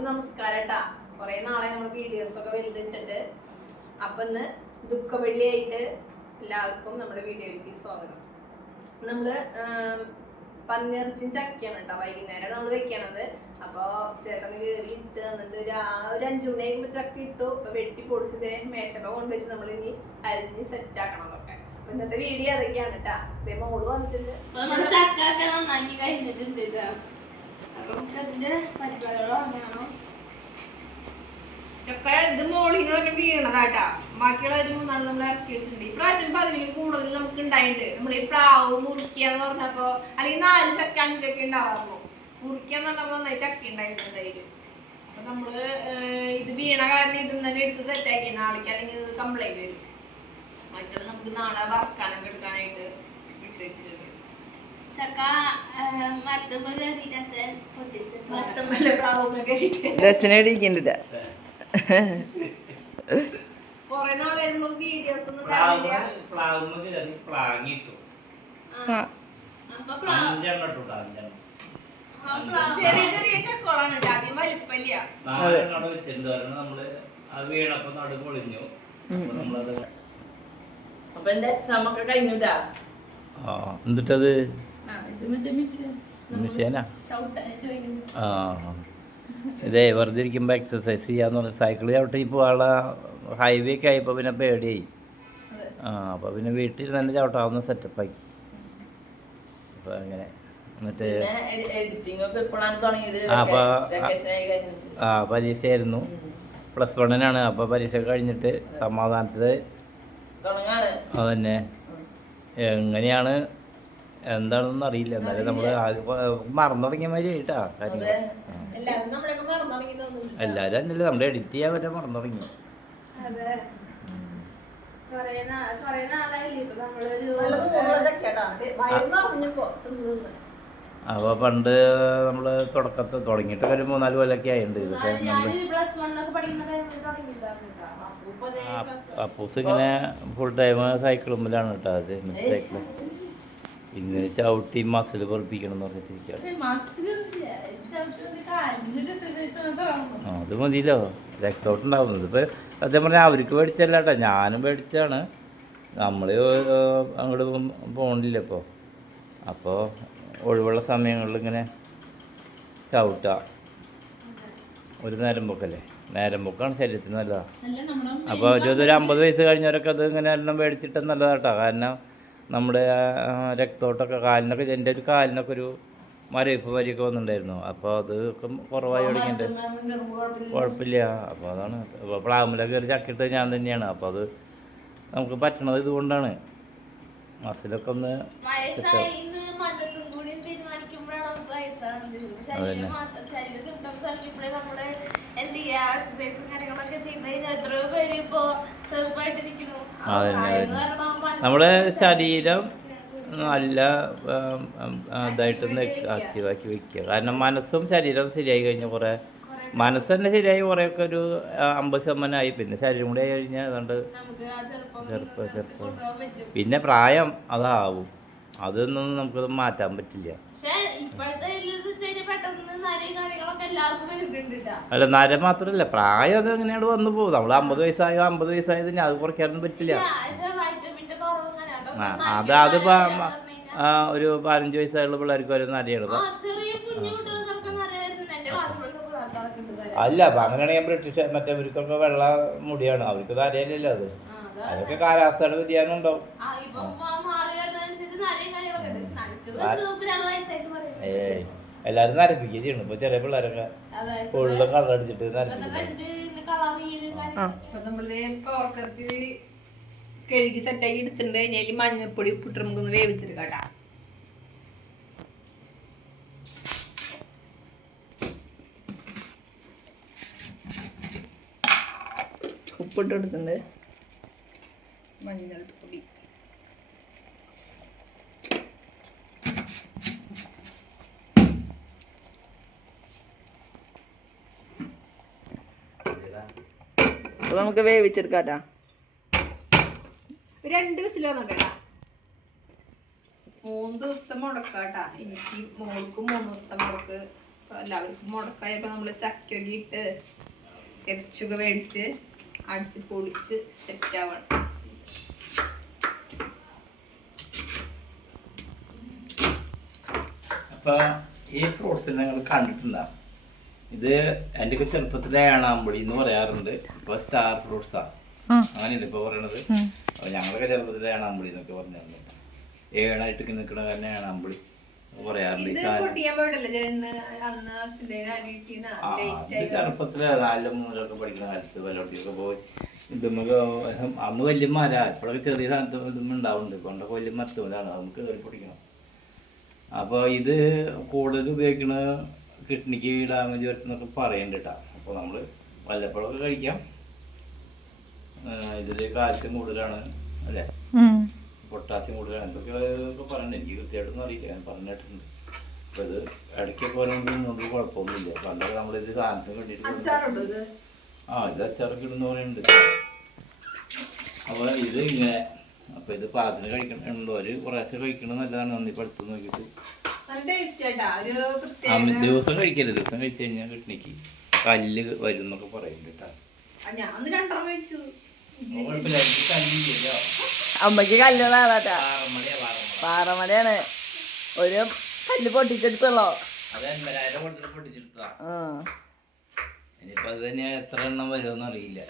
എല്ലാവർക്കും നമസ്കാരം ട്ടാ. കുറെ നാളെ നമ്മൾ വീഡിയോസ് ഒക്കെ വലുതിട്ടിട്ട്. അപ്പൊ ഇന്ന് ദുഃഖവെള്ളിയായിട്ട് എല്ലാവർക്കും നമ്മുടെ വീഡിയോയിലേക്ക് സ്വാഗതം. നമ്മള് പന്നിയിറച്ചിയും ചക്കയാണ് കേട്ടോ. വൈകുന്നേരം നമ്മൾ വെക്കണത്. അപ്പൊ ചേട്ടന് കയറി ഇട്ട് തന്നിട്ട് ഒരു 5 മണിയാകുമ്പോ ചക്ക ഇട്ടു. അപ്പൊ വെട്ടി പൊടിച്ചിട്ട് മേശപ്പ കൊണ്ടുവച്ച് നമ്മൾ ഇനി അരിഞ്ഞ് സെറ്റ് ആക്കണം എന്നൊക്കെ. അപ്പൊ ഇന്നത്തെ വീഡിയോ അതൊക്കെയാണ് കേട്ടാ. അതേ മോള് വന്നിട്ടുണ്ട്. ചക്കൊക്കെ നന്നാക്കി കഴിഞ്ഞിട്ടുണ്ട് കേട്ടോ. അപ്പൊ നമുക്ക് അതിന്റെ പരിപാടികളോ അങ്ങനെയാണോ ചക്ക ഇത് മോളിന്ന് പറഞ്ഞ വീണതാട്ടാ. ബാക്കിയുള്ള ഒരു 3 നമ്മൾ ഇറക്കി വെച്ചിട്ടുണ്ട്. ഇപ്രാവശ്യം 10 കൂടുതൽ നമുക്ക് ഉണ്ടായിട്ടുണ്ട്. നമ്മൾ ഈ പ്ലാവ് മുറിക്കാന്ന് പറഞ്ഞപ്പോ അല്ലെങ്കിൽ 4 ചക്ക 5 ചക്ക ഉണ്ടാവാറുള്ളൂ. മുറിക്കാന്ന് പറഞ്ഞപ്പോ നന്നായി ചക്ക ഉണ്ടായിട്ടുണ്ടായിരുന്നു. അപ്പൊ നമ്മള് ഇത് വീണ കാരണം ഇത് തന്നെ എടുത്ത് സെറ്റ് ആക്കി. നാളേക്ക് അല്ലെങ്കിൽ ഇത് കംപ്ലൈന്റ് വരും. ബാക്കിയുള്ള നമുക്ക് നാളെ വറക്കാനൊക്കെ എടുക്കാനായിട്ട് ഇട്ട് വെച്ചിട്ടുണ്ട്. ചക്ക മരത്തുമ്പോ കയറിയിട്ട് മത്തമ്പല പ്ലാവൊക്കെ കയറിയിട്ട് കൊറേ നാളായിരുന്നു വീഡിയോസ് ഒന്നും കാണുന്നില്ല. ചെറിയ ചെറിയ ചക്കോളാണ് ആദ്യം വലിപ്പല്ല. എന്നിട്ടത് മിഷേനാ ഇതേ വെറുതെ ഇരിക്കുമ്പോൾ എക്സസൈസ് ചെയ്യാന്ന് പറഞ്ഞ സൈക്കിൾ ചവിട്ടി പോകാനുള്ള ഹൈവേ ഒക്കെ ആയിപ്പോൾ പിന്നെ പേടിയായി. അപ്പോൾ പിന്നെ വീട്ടിൽ തന്നെ ചവിട്ടാവുന്ന സെറ്റപ്പാക്കി. അപ്പോൾ അങ്ങനെ എന്നിട്ട് പരീക്ഷയായിരുന്നു. +1 അപ്പോൾ പരീക്ഷ കഴിഞ്ഞിട്ട് സമാധാനത്തിൽ അതന്നെ എങ്ങനെയാണ് എന്താണെന്നൊന്നും അറിയില്ല. എന്നാലും നമ്മൾ മറന്നു തുടങ്ങിയ മാതിരി ആയിട്ടാ കാര്യങ്ങൾ. എല്ലാവരും തന്നെയല്ലേ നമ്മൾ എഡിറ്റ് ചെയ്യാൻ പറ്റാൻ മറന്നു തുടങ്ങി. അപ്പോൾ പണ്ട് നമ്മൾ തുടങ്ങിയിട്ടൊക്കെ ഒരു 3-4 കൊല്ലമൊക്കെ ആയിട്ടുണ്ട്. ഇതൊക്കെ അപ്പൂസ് ഇങ്ങനെ ഫുൾ ടൈം സൈക്കിളുമ്പിലാണ് കേട്ടോ. അത് സൈക്കിള് ഇങ്ങനെ ചവിട്ടി മസിൽ പൊറപ്പിക്കണം എന്ന് പറഞ്ഞിട്ടിരിക്കുകയാണ്. അത് മതിയല്ലോ, രക്തോട്ടുണ്ടാവുന്നത്. ഇപ്പം സത്യം പറഞ്ഞാൽ അവർക്ക് മേടിച്ചല്ല കേട്ടോ, ഞാനും മേടിച്ചാണ്. നമ്മൾ അങ്ങോട്ട് പോകണില്ല ഇപ്പോൾ. അപ്പോൾ ഒഴിവുള്ള സമയങ്ങളിൽ ഇങ്ങനെ ചവിട്ടുക. ഒരു നേരം പൊക്കല്ലേ, നേരം പൊക്കാണ് ശരീരത്തിന് നല്ലതാണ്. അപ്പോൾ ഒരു 50 വയസ്സ് കഴിഞ്ഞവരൊക്കെ അത് ഇങ്ങനെ എല്ലാം മേടിച്ചിട്ട് നല്ലതാട്ടോ. കാരണം നമ്മുടെ രക്തോട്ടൊക്കെ കാലിനൊക്കെ, എൻ്റെ ഒരു കാലിനൊക്കെ ഒരു മരവിപ്പ് വരിയൊക്കെ വന്നിട്ടുണ്ടായിരുന്നു. അപ്പോൾ അത് കുറവായി തുടങ്ങിയിട്ട് കുഴപ്പമില്ല. അപ്പോൾ അതാണ്. അപ്പോൾ പ്ലാവിലൊക്കെ കയറി ചക്കിട്ട് ഞാൻ തന്നെയാണ്. അപ്പോൾ അത് നമുക്ക് പറ്റണത് ഇതുകൊണ്ടാണ്. മസിലൊക്കെ ഒന്ന് നമ്മുടെ ശരീരം നല്ല ഇതായിട്ടൊന്ന് ആക്റ്റീവാക്കി വയ്ക്കുക. കാരണം മനസ്സും ശരീരവും ശരിയായി കഴിഞ്ഞാൽ കുറേ മനസ്സ് തന്നെ ശരിയായി കുറേയൊക്കെ ഒരു 50% ആയി. പിന്നെ ശരീരം കൂടി ആയി കഴിഞ്ഞാൽ അതുകൊണ്ട് ചെറുപ്പം പിന്നെ പ്രായം അതാവും. അതൊന്നും നമുക്കത് മാറ്റാൻ പറ്റില്ല. അല്ല, നര മാത്രമല്ല, പ്രായം അത് എങ്ങനെയാണ് വന്നു പോകും. നമ്മൾ 50 വയസ്സായോ 50 വയസ്സായത് തന്നെ അത് കുറയ്ക്കാനൊന്നും പറ്റില്ല. അതിപ്പോൾ ഒരു 15 വയസ്സായുള്ള പിള്ളേർക്ക് വരെ നരയുള്ളത്. അല്ല, അപ്പം അങ്ങനെയാണെങ്കിൽ ബ്രിട്ടീഷ് മറ്റേവർക്കൊക്കെ വെള്ള മുടിയാണ്, അവർക്ക് നരയല്ലല്ലോ. അത് അതൊക്കെ കാലാവസ്ഥയുടെ വ്യതിയാനം ഉണ്ടാവും. എല്ലാരും നരപ്പിക്കുക ചെയ്യണം. ഇപ്പൊ ചെറിയ പിള്ളേരൊക്കെ ഫുള്ള് കളർ അടിച്ചിട്ട് കഴുകി സെറ്റാക്കി എടുത്തിട്ടുണ്ട്. കഴിഞ്ഞാൽ മഞ്ഞപ്പൊടി ഉപ്പിട്ട് നമുക്കൊന്ന് വേവിച്ചെടുക്കാട്ടാ. ഉപ്പിട്ട് എടുത്തിട്ടുണ്ട്. മഞ്ഞൾപ്പൊടി, നമുക്ക് വേവിച്ചെടുക്കാട്ടാ. 2 വിസിൽ വന്നിട്ടാ. 3 ദിവസത്തെ മുടക്കാട്ടാ. എനിക്ക് മോൾക്കും 3 ദിവസത്തെ മുടക്ക് എല്ലാവർക്കും മുടക്കായപ്പോ നമ്മള് ചക്കൊക്കെ ഇട്ട് ഇറച്ചൊക്കെ മേടിച്ച് അടിച്ച് പൊളിച്ച് സെറ്റാവണം. അപ്പൊ ഈ ഫ്രൂട്ട്സിനെ നിങ്ങൾ കണ്ടിട്ടുണ്ടാവും. ഇത് എൻ്റെ ഒക്കെ ചെറുപ്പത്തിലെ ഏണാമ്പുളി എന്ന് പറയാറുണ്ട്. ഇപ്പൊ സ്റ്റാർ ഫ്രൂട്ട്സാ അങ്ങനെയല്ലേ ഇപ്പൊ പറയണത്. അപ്പൊ ഞങ്ങളൊക്കെ ചെറുപ്പത്തിലെ ഏണാമ്പുളി എന്നൊക്കെ പറഞ്ഞിരുന്നു. ഏണായിട്ട് നിൽക്കണ കാരണം ഏണാമ്പുളി പറയാറുണ്ട്. ചെറുപ്പത്തില് 4 3 പഠിക്കുന്ന കാലത്ത് വലോട്ടിയൊക്കെ പോയി ഇതുമ്മക്ക് അന്ന് വലിയ മര, ഇപ്പോഴൊക്കെ ചെറിയ സ്ഥലത്ത് ഇതുമ്മ ഉണ്ടാവുന്നുണ്ട്. കൊണ്ടൊക്കെ വലിയ മരത്തുമലാണ്, നമുക്ക് കയറി പിടിക്കണം. അപ്പോൾ ഇത് കൂടുതൽ ഉപയോഗിക്കണ കിഡ്നിക്ക് ഡാമേജ് വരുത്തുന്നൊക്കെ പറയുന്നുണ്ട് കേട്ടോ. അപ്പോൾ നമ്മൾ വല്ലപ്പോഴൊക്കെ കഴിക്കാം. ഇതിൽ കാൽസ്യം കൂടുതലാണ് അല്ലേ, പൊട്ടാസ്യം കൂടുതലാണ്, എന്തൊക്കെ പറയുന്നുണ്ട്. എനിക്ക് കൃത്യമായിട്ടൊന്നും അറിയില്ല, ഞാൻ പറഞ്ഞിട്ടുണ്ട്. അപ്പോൾ ഇത് ഇടയ്ക്കൊക്കെ പറയുന്നത് കുഴപ്പമൊന്നുമില്ല. പണ്ടൊക്കെ നമ്മളിത് സാധനത്തിന് വേണ്ടിയിട്ട് ഇത് അച്ചാറൊക്കെ ഇടുന്ന പറയുന്നുണ്ട്. അപ്പോൾ ഇത് ഇങ്ങനെ, അപ്പോൾ ഇത് പാകത്തിന് കഴിക്കണുണ്ടോ, ഒരു പ്രാവശ്യം കഴിക്കണം നല്ലതാണ്. നന്ദി പഴുത്ത് നോക്കിയിട്ട് ദിവസം കഴിക്കരുത്. ദിവസം കഴിച്ചു കഴിഞ്ഞാൽ കിഡ്നിക്ക് കല്ല് വരും എന്നൊക്കെ പറയുന്നുണ്ട് കേട്ടോ. കല്ലില്ലല്ലോ, അമ്മക്ക് കല്ലുള്ളതാട്ടാ, പാറമലയാണ്. ഒരു കല്ല് പൊട്ടിച്ചെടുത്തല്ലോ, അത് 80,000 കൊടുത്തിട്ട് പൊട്ടിച്ചെടുത്തതാ. ഇനിയിപ്പോ അത് തന്നെ എത്ര എണ്ണം വരുമെന്ന് അറിയില്ല.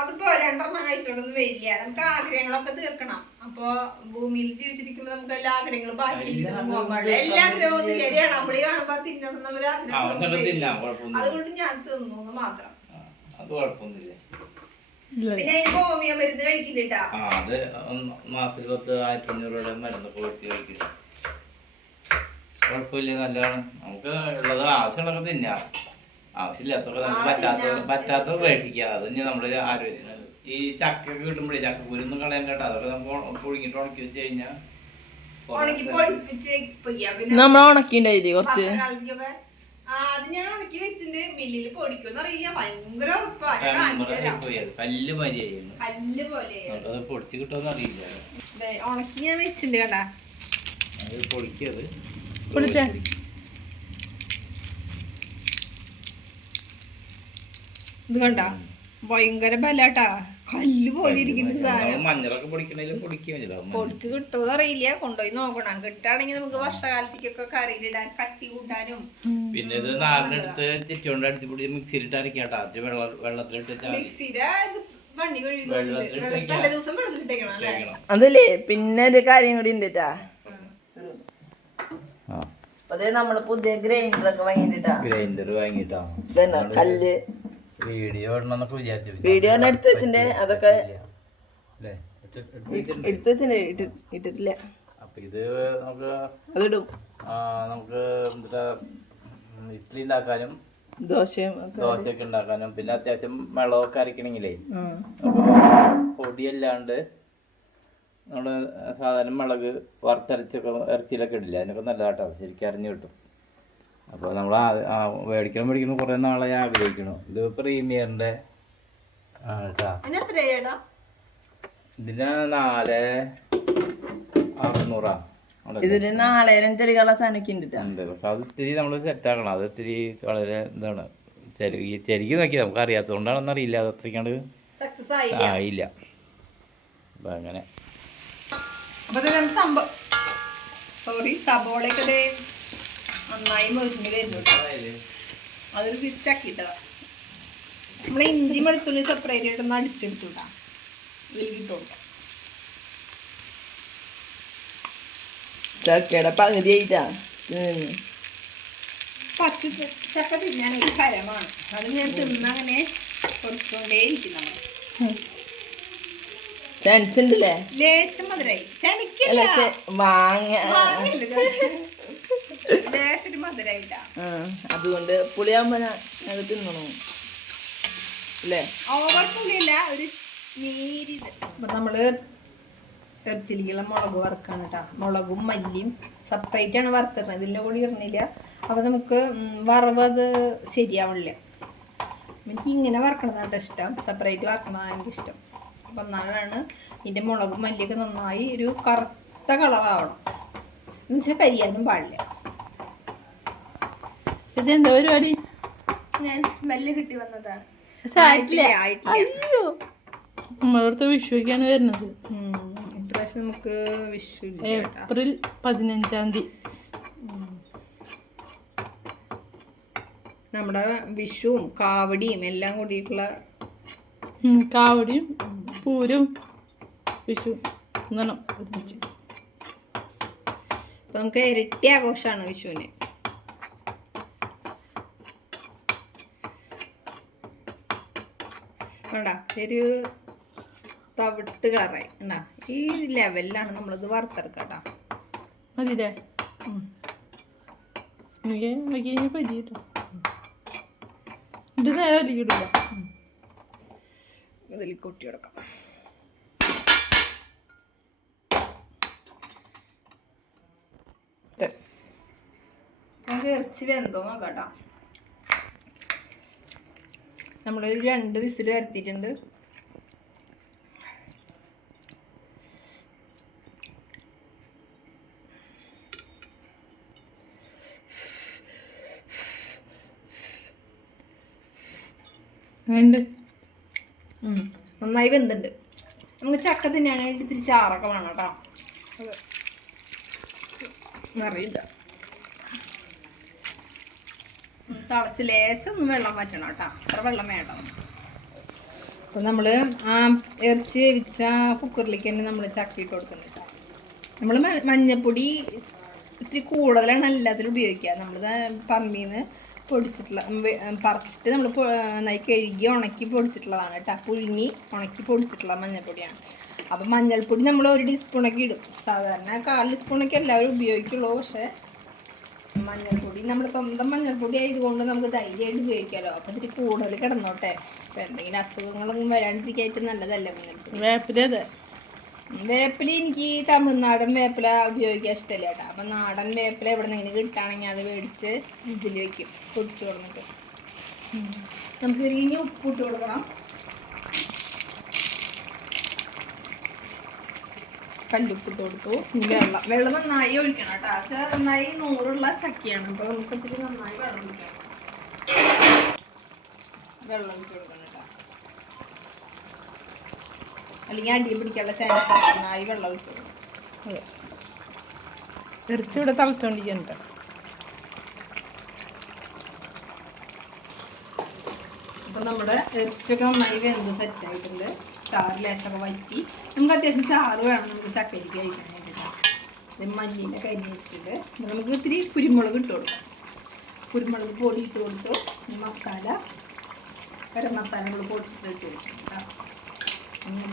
അതിപ്പോ 2 എണ്ണം കഴിച്ചോണ്ടൊന്നും വരില്ല. നമുക്ക് ആഗ്രഹങ്ങളൊക്കെ തീർക്കണം. അപ്പൊ ഭൂമിയിൽ ജീവിച്ചിരിക്കുമ്പോ നമുക്ക് എല്ലാ ആഗ്രഹങ്ങളും ബാക്കി പോകാൻ പാടില്ല. എല്ലാ ആഗ്രഹവും ശരിയാണ്. നമ്മളീ കാണുമ്പോ തിന്നണം എന്നുള്ളൊരു ആഗ്രഹം, അതുകൊണ്ട് ഞാൻ തിന്നു മാത്രം. അത് കുഴപ്പമൊന്നുമില്ല. പിന്നെ അതിന് ഹോമിയോ മരുന്ന് കഴിക്കില്ലട്ടാ. അത് മാസത്തിൽ 10,000-1500 രൂപയുടെ മരുന്നൊക്കെ വെച്ച് കഴിക്കില്ല. കുഴപ്പമില്ല, നല്ലതാണ്. നമുക്ക് ഉള്ളത് ആവശ്യമുള്ളതൊക്കെ തിന്നാം, ആവശ്യമില്ലാത്തൊക്കെ നമുക്ക് പറ്റാത്തത് കഴിക്കുക. അത് തന്നെ നമ്മുടെ ആരോഗ്യത്തിന്. ഈ ചക്കൊക്കെ കിട്ടുമ്പോഴേ ചക്കക്കുരുന്നും കളയാൻ കേട്ടോ, അതൊക്കെ നമുക്ക് പുഴുങ്ങിട്ട് ഉണക്കി വെച്ച് കഴിഞ്ഞാൽ നമ്മൾ ഉണക്കിണ്ടായി കുറച്ച്. അത് ഞാൻ ഉണക്കി വെച്ചിട്ട് മില്ലിൽ പൊടിക്കുമെന്ന് അറിയില്ല. ഭയങ്കര കല്ല് മരിയായി, കല്ല് പോലെ അത് പൊടിച്ച് കിട്ടുമെന്ന് അറിയില്ല. ഉണക്കി ഞാൻ വെച്ചിട്ടുണ്ട് കേട്ടാ. അത് പൊടിക്കത് ഇത് കണ്ട ഭയങ്കര ബലാട്ടാ, കല്ല് പോലെ ഇരിക്കുന്ന സാധനം. മഞ്ഞളൊക്കെ പൊടിക്കണേലും പൊടിച്ച് കിട്ടുമെന്ന് അറിയില്ല, കൊണ്ടുപോയി നോക്കണം. കിട്ടുകയാണെങ്കിൽ നമുക്ക് വർഷകാലത്തേക്കൊക്കെ കറിയിലിടാൻ, കട്ടി കൂട്ടാനും. പിന്നെ ഇത് നാലിനെടുത്ത് ചുറ്റുകൊണ്ട് അടിച്ച് പൊടി മിക്സിയിലിട്ട് അരക്കാട്ടോ. അത് വെള്ളത്തിലിട്ട് മിക്സിയുടെ വണ്ണി ദിവസം വെള്ളത്തിലിട്ടേക്കണം അല്ലേ. അതല്ലേ പിന്നെ ഒരു കാര്യം കൂടി ഉണ്ട് കേട്ടാ. അതെ, നമ്മള് പുതിയ ഗ്രൈൻഡർ ഒക്കെ വാങ്ങിട്ടാ. ഗ്രൈൻഡർ വാങ്ങിട്ടാ കല്ല് വീഡിയോ ഇടണമെന്നൊക്കെ വിചാരിച്ചു. വീഡിയോ എടുത്ത് വെച്ചിട്ടുണ്ട്, അതൊക്കെ എടുത്ത് വെച്ചിട്ടുണ്ട്, ഇട്ടിട്ടില്ല. അപ്പൊ ഇത് നമുക്ക് അതിടും. നമുക്ക് എന്താ ഇഡ്ഡലി ഉണ്ടാക്കാനും ദോശയൊക്കെ ഉണ്ടാക്കാനും, പിന്നെ അത്യാവശ്യം വെള്ളമൊക്കെ അരക്കണമെങ്കിലേ പൊടിയല്ലാണ്ട് നമ്മള് സാധാരണ മുളക് വറുത്തരച്ചൊക്കെ ഇറച്ചിയിലൊക്കെ ഇടില്ല, അതിനൊക്കെ നല്ലതാട്ടോ, ശരിക്കും അറിഞ്ഞു കിട്ടും. അപ്പോൾ നമ്മൾ മേടിക്കണം കുറേ നാളെ ആഗ്രഹിക്കണു. ഇത് പ്രീമിയറിൻ്റെ കേട്ടോ. ഇതിന് 4,600 ഇതിന് 4,000 ചെടികളെ സാധനമൊക്കെ ഉണ്ട്. പക്ഷെ അത് ഇത്തിരി നമ്മൾ സെറ്റാക്കണം. അത് ഇത്തിരി വളരെ എന്താണ് ശരിക്കും നോക്കി നമുക്ക് അറിയാത്തതുകൊണ്ടാണെന്ന് അറിയില്ല, അത് അത്രയ്ക്കാണ്ട് ആയില്ല. അപ്പം അങ്ങനെ സബോളയൊക്കെ നന്നായി മൊരിഞ്ഞ് വരുന്നുണ്ട്. അതൊരു പിസ്റ്റാക്കിയിട്ടതാ. നമ്മൾ ഇഞ്ചി വെളുത്തുള്ളി സെപ്പറേറ്റ് ആയിട്ടൊന്ന് അടിച്ചെടുത്തുട്ടാ, വെളിയിട്ടോട്ടെ. ചക്കയുടെ പകുതി ആയിട്ടാ. പച്ച ചക്ക തിന്നാൻ ഒരു ഹരമാണ്. അത് ഞാൻ തിന്നങ്ങനെ കുറച്ചുകൊണ്ടേ ഇരിക്കും. നമ്മൾ ചനച്ചുണ്ടല്ലേ, ലേശം മധുരായി. ചനക്കല്ല, ലേശം മധുരായിട്ടാ. അതുകൊണ്ട് പുളിയാകുമ്പോ അത് തിന്നണു അല്ലേ. ഓവർ പുളിയല്ല, ഒരു നീരിത്. അപ്പൊ നമ്മള് ഇറച്ചിലിക്കുള്ള മുളക് വറുക്കാണ് കേട്ടോ. മുളകും മല്ലിയും സെപ്പറേറ്റ് ആണ് വറുത്തിരുന്നത്, ഇതിൻ്റെ കൂടി ഇടുന്നില്ല. അപ്പൊ നമുക്ക് വറവത് ശരിയാവണില്ല. എനിക്ക് ഇങ്ങനെ വറക്കണതാണ് ഇഷ്ടം, സെപ്പറേറ്റ് വറക്കണതാണ് എനിക്കിഷ്ടം. അപ്പം എന്നാലാണ് ഇതിൻ്റെ മുളകും മല്ലിയൊക്കെ നന്നായി ഒരു കറുത്ത കളറാവണം, എന്നുവെച്ചാൽ കരിയാനും പാടില്ല. ഇതെന്താ പരിപാടി? ഞാൻ സ്മെല്ല് കിട്ടി വന്നതാണ്. പക്ഷെ ആയിട്ടില്ല. അയ്യോ, നമ്മളടുത്ത് വിഷുക്കാണ് വരുന്നത്. ഇപ്രാവശ്യം നമുക്ക് വിഷു ഏപ്രിൽ 15 നമ്മുടെ വിഷുവും കാവടിയും എല്ലാം കൂടിയിട്ടുള്ള കാവടിയും പൂരും വിഷു ഒന്നെണ്ണം ഒരുമിച്ച്. അപ്പൊ നമുക്ക് ഇരട്ടി ആഘോഷമാണ് വിഷുവിന്. കണ്ടാ ഒരു തവിട്ട് കളറായി കണ്ടാ. ഈ ലെവലിലാണ് നമ്മളിത് വറുത്തെടുക്കട്ടോ. മതില്ലേ? എനിക്ക് പറ്റിട്ടോ. ഇത് നേരെ വലിക്കിടില്ല. ഇതിൽ കൊട്ടി കൊടുക്കാം. നമുക്ക് ഇറച്ചി വെന്തോ നോക്കാട്ടോ. നമ്മളൊരു 2 വിസിൽ വരുത്തിയിട്ടുണ്ട്. നന്നായി വെന്തുണ്ട്. നമുക്ക് ചക്ക തിന്നാനായിട്ട് ഇത്തിരി ചാറൊക്കെ വേണം കേട്ടോ. അറിയില്ല, തിളച്ച് ലേശൊന്നും വെള്ളം വറ്റണം കേട്ടോ. അത്ര വെള്ളം വേണം. അപ്പം നമ്മൾ ആ ഇറച്ചി വേവിച്ച കുക്കറിലേക്ക് തന്നെ നമ്മൾ ചക്ക ഇട്ട് കൊടുക്കുന്നത് കേട്ടോ. നമ്മൾ മഞ്ഞപ്പൊടി ഇത്തിരി കൂടുതലാണ് എല്ലാത്തിലും ഉപയോഗിക്കുക. നമ്മൾ പറമ്പിന്ന് പൊടിച്ചിട്ടുള്ള പറിച്ചിട്ട് നമ്മൾ നന്നായി കഴുകി ഉണക്കി പൊടിച്ചിട്ടുള്ളതാണ് കേട്ടോ. പുഴുങ്ങി ഉണക്കി പൊടിച്ചിട്ടുള്ള മഞ്ഞൾപ്പൊടിയാണ്. അപ്പം മഞ്ഞൾപ്പൊടി നമ്മൾ 1 ടീസ്പൂണൊക്കെ ഇടും. സാധാരണ 1/4 ടീസ്പൂണൊക്കെ എല്ലാവരും ഉപയോഗിക്കുള്ളൂ. പക്ഷേ മഞ്ഞൾപ്പൊടി നമ്മുടെ സ്വന്തം മഞ്ഞൾപ്പൊടി ആയതുകൊണ്ട് നമുക്ക് ധൈര്യമായിട്ട് ഉപയോഗിക്കാമല്ലോ. അപ്പം ഇത്തിരി കൂടുതൽ കിടന്നോട്ടെ. അപ്പം എന്തെങ്കിലും അസുഖങ്ങളൊന്നും വരാണ്ടിരിക്കാനായിട്ട് നല്ലതല്ലേ മഞ്ഞൾപ്പൊടി. വേപ്പില എനിക്ക് തമിഴ്നാടൻ വേപ്പില ഉപയോഗിക്കാൻ ഇഷ്ടമില്ല കേട്ടോ. അപ്പം നാടൻ വേപ്പില എവിടെ നിന്ന് കിട്ടുകയാണെങ്കിൽ അത് മേടിച്ച് ഇതിൽ വെക്കും, പൊടിച്ചു കൊടുത്തിട്ട്. നമുക്ക് ഇനി ഉപ്പിട്ട് കൊടുക്കണം. കല്ലുപ്പിട്ട് കൊടുത്തു. വെള്ളം നന്നായി ഒഴിക്കണം കേട്ടോ. നന്നായി 100 ചക്കയാണ്. അപ്പോൾ നമുക്ക് ഇത്തിരി നന്നായി വെള്ളം ഒഴിക്കണം. വെള്ളം ഒഴിച്ച് കൊടുക്കണം കേട്ടോ. അല്ലെങ്കിൽ അടി പിടിക്കാനുള്ള ചാൻസ്. നന്നായി വെള്ളം ഒഴിച്ചു കൊടുക്കണം. അതെ, ഇറച്ചി ഇവിടെ തിളച്ചോണ്ടിരിക്കുന്നുണ്ട്. അപ്പം നമ്മുടെ ഇറച്ചിയൊക്കെ നന്നായി വെന്ത് സെറ്റായിട്ടുണ്ട്. ചാറ് ലേശമൊക്കെ വറ്റി. നമുക്ക് അത്യാവശ്യം ചാറ് വേണം നമുക്ക് ചക്കയിലേക്ക് കഴിക്കാനായിട്ട്. മല്ലിൻ്റെ കരി വെച്ചിട്ട് നമുക്ക് ഇത്തിരി കുരുമുളക് ഇട്ട് കൊടുക്കാം. കുരുമുളക് പൊടി ഇട്ട് കൊടുത്തു. മസാല ഗരം മസാല നമ്മൾ പൊടിച്ചിട്ട് ഇട്ട് കൊടുക്കും കേട്ടോ.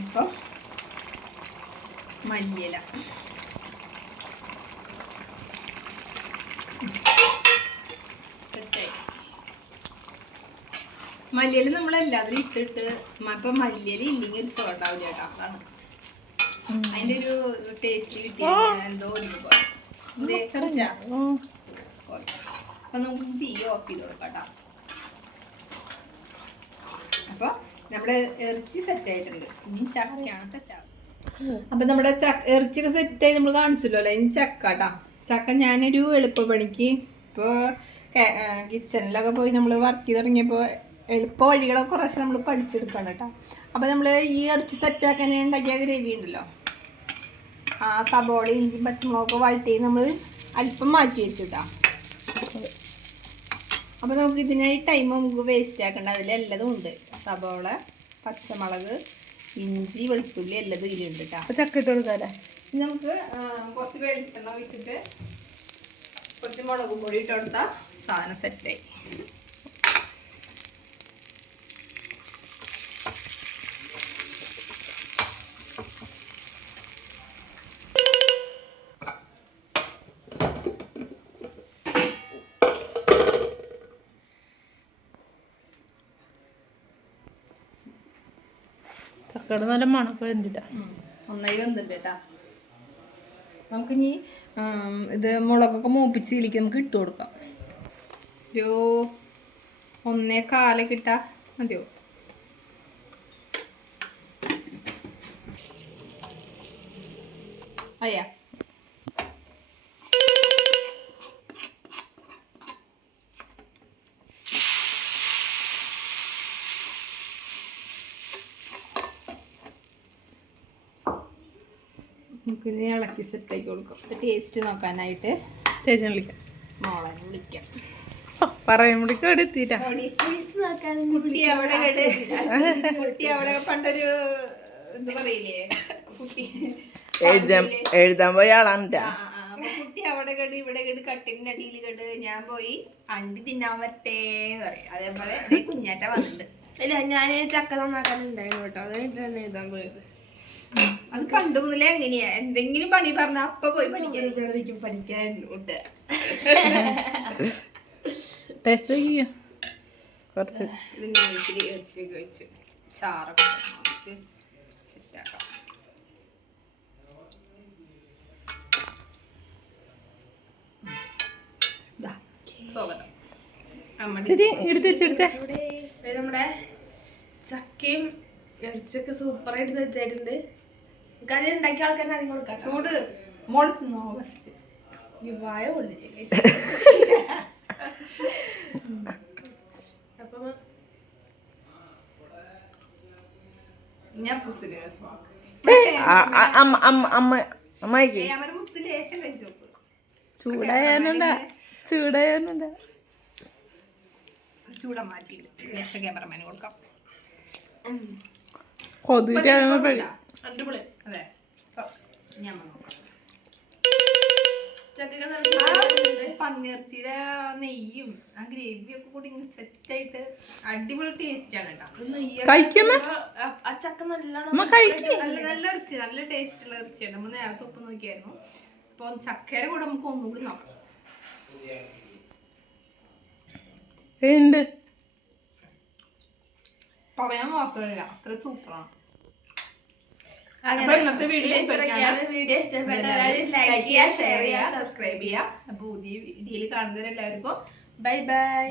ഇപ്പം മല്ലിയില സെറ്റായി. മല്ലിയില നമ്മളെല്ലാവരും ഇട്ടിട്ട് ഇപ്പം മല്ലിയില ഇല്ലെങ്കിൽ ഒരു സുഖം ഉണ്ടാവില്ല കേട്ടോ. അതാണ് അതിൻ്റെ ഒരു ടേസ്റ്റ് കിട്ടിയ എന്തോ കറിച്ചാ. സോറി. അപ്പം നമുക്ക് തീ ഓഫ് ചെയ്ത് കൊടുക്കാം കേട്ടോ. അപ്പോൾ നമ്മുടെ ഇറച്ചി സെറ്റായിട്ടുണ്ട്. ഇനി ചക്കയാണ് സെറ്റാവും. അപ്പം നമ്മുടെ ഇറച്ചിയൊക്കെ സെറ്റായി നമ്മൾ കാണിച്ചല്ലോ അല്ലേ. ഇനി ചക്ക കേട്ടോ. ചക്ക ഞാനൊരു എളുപ്പപ്പണിക്ക് ഇപ്പോൾ കിച്ചണിലൊക്കെ പോയി നമ്മൾ വർക്ക് ചെയ്ത് തുടങ്ങിയപ്പോൾ എളുപ്പ വഴികളൊക്കെ കുറച്ച് നമ്മൾ പഠിച്ചെടുക്കണം കേട്ടോ. അപ്പോൾ നമ്മൾ ഈ ഇറച്ചി സെറ്റാക്കാൻ ഉണ്ടാക്കിയ ഗ്രേവി ഉണ്ടല്ലോ, ആ സബോള ഇഞ്ചി പച്ചമുളകൊക്കെ വഴറ്റി നമ്മൾ അല്പം മാറ്റി വെച്ചിട്ടാ. അപ്പോൾ നമുക്ക് ഇതിനായി ടൈം നമുക്ക് വേസ്റ്റ് ആക്കേണ്ട. അതിലെല്ലതും ഉണ്ട്. സബോള, പച്ചമുളക്, ഇഞ്ചി, വെളുത്തുള്ളി എല്ലതും ഇതിലുണ്ട് കേട്ടോ. അപ്പോൾ ചക്ക ഇട്ട് കൊടുക്കാല്ലേ. നമുക്ക് കുറച്ച് വെളിച്ചെണ്ണ ഒഴിച്ചിട്ട് കുറച്ച് മുളക് പൊടി ഇട്ട് കൊടുത്താൽ സാധനം സെറ്റായി. ചക്കയുടെ നല്ല മണമൊക്കെ വെന്തില്ല. നന്നായി വെന്തിട്ട് കേട്ടോ. നമുക്കിനി ഇത് മുളകൊക്കെ മൂപ്പിച്ച് ഇതിലേക്ക് നമുക്ക് ഇട്ട് കൊടുക്കാം. ഒരു 1.25 ഇട്ടാൽ മതിയോ? അയ്യാ നമുക്ക് ഇനി ഇളക്കി സെറ്റാക്കി കൊടുക്കാം. ടേസ്റ്റ് നോക്കാനായിട്ട് ചേച്ചി വിളിക്കാം. മോളെ വിളിക്കാം. പറയുമ്പോഴേക്കും അവിടെ എത്തിയിട്ടാ. കുട്ടി അവിടെ പണ്ടൊരു എന്താ പറയില്ലേ, കുട്ടി എഴുതാൻ പോയ ആളാണ്. അപ്പൊ കുട്ടി അവിടെ കണ്ട് ഇവിടെ കണ്ട് കട്ടിലിന്റെ അടിയിൽ കണ്ട് ഞാൻ പോയി അണ്ടി തിന്നാൻ പറ്റേന്ന് പറയും. അതേപോലെ കുഞ്ഞാറ്റ വന്നിട്ടുണ്ട്. ഇല്ല, ഞാൻ ചക്ക നന്നാക്കാനുണ്ടായിരുന്നു കേട്ടോ, അതായിട്ടാണ് എഴുതാൻ പോയത്. അത് പണ്ട് മുതലേ എങ്ങനെയാ, എന്തെങ്കിലും പണി പറഞ്ഞ അപ്പൊ പോയി പഠിക്കാൻ പഠിക്കാനുണ്ട്. ടേസ്റ്റ് ചെയ്യാം കുറച്ച്. ഇതിങ്ങനെ ഇച്ചിരി ഇറച്ചിയൊക്കെ വെച്ച് ചാറൊക്കെ വെച്ച് സെറ്റാക്കാം. സ്വാഗതം. നമ്മുടെ ചക്കയും ഇറച്ചിയൊക്കെ സൂപ്പറായിട്ട് സെറ്റായിട്ടുണ്ട്. കാര്യം ഉണ്ടാക്കിയ ആൾക്കാരെ അധികം കൊടുക്കാം. ചൂട് മോള് തിന്നോ ഫസ്റ്റ്. വായ കൊള്ളില്ലേ. അപ്പം ഞാൻ പുസിന് അമ്മായിക്ക് മുത്ത് ലേശം കഴിച്ചു നോക്ക്. ചൂടായാനുണ്ടാ ചൂടായാനുണ്ടാ ചൂടാൻ മാറ്റിയില്ല. ലേശം ക്യാമറമാന് കൊടുക്കാം. കൊതുകി അടിപൊളി. അതെ ഞാൻ നോക്കാം. പന്നിയിറച്ചിയുടെ നെയ്യും ആ ഗ്രേവിയും ഒക്കെ കൂടി ഇങ്ങനെ സെറ്റായിട്ട് അടിപൊളി ടേസ്റ്റ് ആണ് കേട്ടോ. കഴിക്കുമ്പോ ആ ചക്ക നല്ലോണം നല്ല ഇറച്ചി, നല്ല ടേസ്റ്റ് ഉള്ള ഇറച്ചിയാണ്. നമ്മൾ നേരത്തെ ഉപ്പ് നോക്കിയായിരുന്നു. അപ്പൊ ചക്കയുടെ കൂടെ നമുക്ക് ഒന്നുകൂടി നോക്കാം. ഉണ്ട് പറയാൻ മാത്രമല്ല, അത്ര സൂപ്പറാണ്. ഇന്നത്തെ വീഡിയോ ഇഷ്ടപ്പെട്ടാൽ ലൈക്ക് ചെയ്യുക, ഷെയർ ചെയ്യുക, സബ്സ്ക്രൈബ് ചെയ്യുക. അപ്പൊ പുതിയ വീഡിയോയിൽ കാണുന്നവരെല്ലാവർക്കും ബൈ ബൈ.